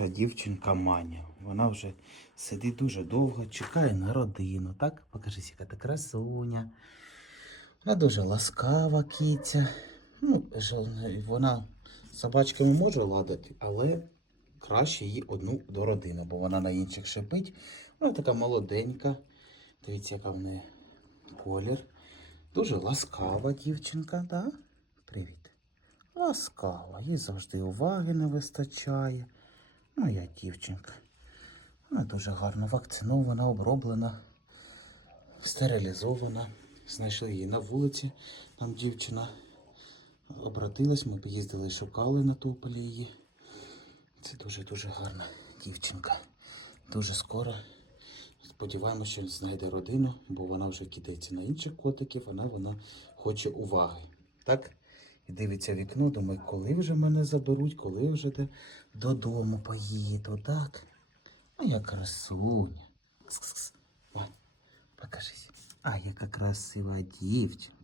Та Дівчинка Маня. Вона вже сидить дуже довго, чекає на родину. Так? Покажись, яка ти красуня. Вона дуже ласкава кіця. Ну, вона собачками може ладити, але краще їй одну до родини, бо вона на інших шипить. Вона така молоденька. Дивіться, яка в неї колір. Дуже ласкава дівчинка? Да? Привіт. Ласкава, їй завжди уваги не вистачає. Моя дівчинка. Вона дуже гарно вакцинована, оброблена, стерилізована. Знайшли її на вулиці. Там дівчина обратилась, ми поїздили, шукали на тополі її. Це дуже-дуже гарна дівчинка. Дуже скоро. Сподіваємося, що знайде родину, бо вона вже кидається на інших котиків, вона, вона хоче уваги. Так? І дивиться вікно, думає, коли вже мене заберуть, коли вже де додому поїду, так? Моя красуня. Кс-кс-кс. Покажись. А, яка красива дівчинка.